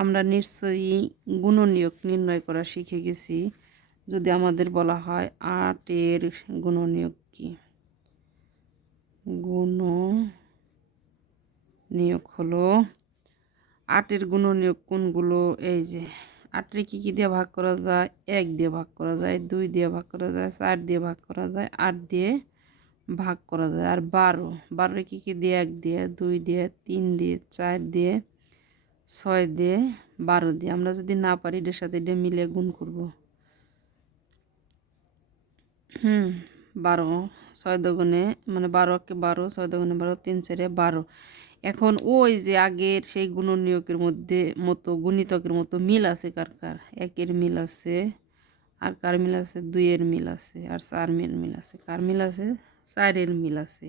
আমরা নিশ্চয়ই গুণনীয়ক নির্ণয় করা শিখে গেছি। যদি আমাদের বলা হয় আটের গুণনীয়ক কি? গুণ নিয়োগ হলো আটের গুণনীয়ক কোনগুলো? এই যে আটের কী কী দিয়ে ভাগ করা যায়? এক দিয়ে ভাগ করা যায়, দুই দিয়ে ভাগ করা যায়, চার দিয়ে ভাগ করা যায়, আট দিয়ে ভাগ করা যায়। আর বারো, বারোরে কী কী দিয়ে? এক দিয়ে, দুই দিয়ে, তিন দিয়ে, চার দিয়ে ছয় দিয়ে বারো দিয়ে। আমরা যদি না পারি এটার সাথে এটা মিলে গুণ করব। হুম, বারো। ছয় দগুণে মানে বারো কে বারো, ছয় দগুণে বারো, তিন চারে বারো। এখন ওই যে আগের সেই গুণনীয়কের মধ্যে মতো, গুণিতকের মতো মিল আছে কার কার? একের মিল আছে, আর কার মিল আছে? দুইয়ের মিল আছে, আর চার মিল মিল আছে। কার মিল আছে? চারের মিল আছে।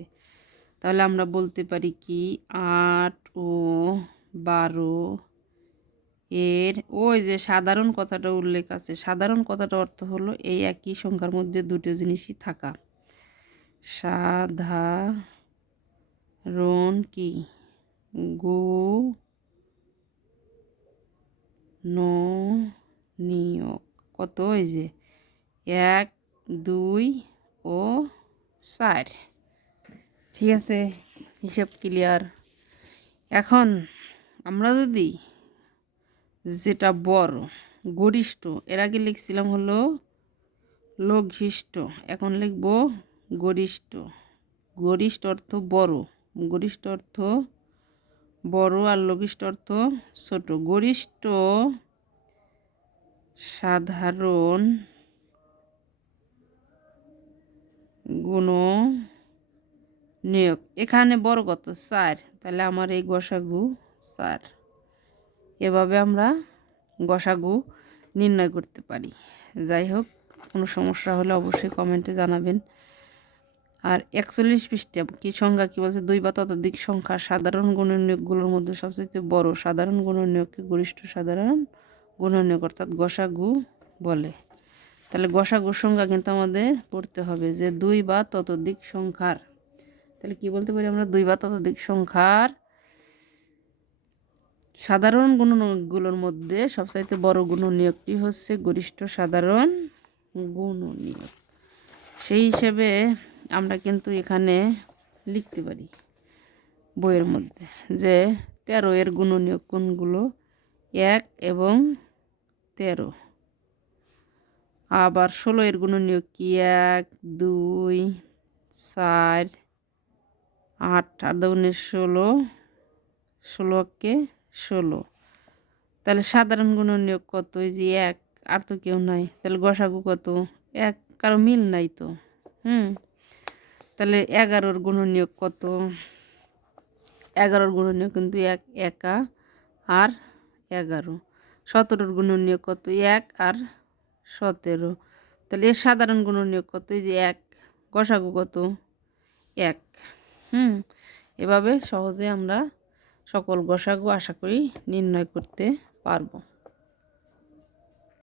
তাহলে আমরা বলতে পারি কি? আট ও বারো। এর ওই যে সাধারণ কথাটা উল্লেখ আছে, সাধারণ কথাটা অর্থ হলো এই একই সংখ্যার মধ্যে দুটো জিনিসই থাকা। সাধা সাধারণ কি? গো নিয়োগ। কত ওই যে? এক, দুই ও চার। ঠিক আছে? হিসাব ক্লিয়ার এখন আমরা যদি যেটা বড়, গরিষ্ঠ, এর আগে লিখছিলাম হলো লঘিষ্ঠ, এখন লিখব গরিষ্ঠ। গরিষ্ঠ অর্থ বড়, গরিষ্ঠ অর্থ বড় আর লঘিষ্ঠ অর্থ ছোট। গরিষ্ঠ সাধারণ গুণ নিয়োগ। এখানে বড় কত চার, তাহলে আমার এই গসাগু চার এভাবে আমরা গসাগু নির্ণয় করতে পারি। যাই হোক, কোনো সমস্যা হলে অবশ্যই কমেন্টে জানাবেন। আর একচল্লিশ পৃষ্ঠা, কি সংখ্যা কী বলছে? দুই বা ততোধিক সংখ্যা সাধারণ গুণনীয়কগুলোর মধ্যে সবচেয়ে বড় সাধারণ গুণনীয়ককে গরিষ্ঠ সাধারণ গুণনীয়ক, অর্থাৎ গসাগু বলে। তাহলে গসাগুর সংখ্যা কিন্তু আমাদের পড়তে হবে যে দুই বা ততোধিক সংখ্যার। তাহলে কি বলতে পারি আমরা? দুই বা ততোধিক সংখ্যার সাধারণ গুণগুলোর মধ্যে সবচাইতে বড় গুণনীয়কটি হচ্ছে? গরিষ্ঠ সাধারণ গুণনীয়ক। সেই হিসেবে আমরা কিন্তু এখানে লিখতে পারি বইয়ের মধ্যে যে তেরো এর গুণনীয়ক কোনগুলো? এক এবং তেরো। আবার ষোলো এর গুণনীয়ক কি? এক, দুই, চার, আট। আর দৌনের ষোলো ষোলোকে ষোলো। তাহলে সাধারণ গুণনীয়ক কত? ওই যে এক, আর তো কেউ নাই। তাহলে গসাগু কত? এক, কারও মিল নাই তো। হুম। তাহলে এগারোর গুণনীয়ক কত? এগারোর গুণনীয়ক কিন্তু এক, একা, আর এগারো। সতেরোর গুণনীয়ক কত? এক, আর সতেরো। তাহলে এর সাধারণ গুণনীয়ক কত? এই যে এক, গসাগু কত? এক। হুম। এভাবে সহজে আমরা সকল গোসাগু আশা করি নির্ণয় করতে পারব।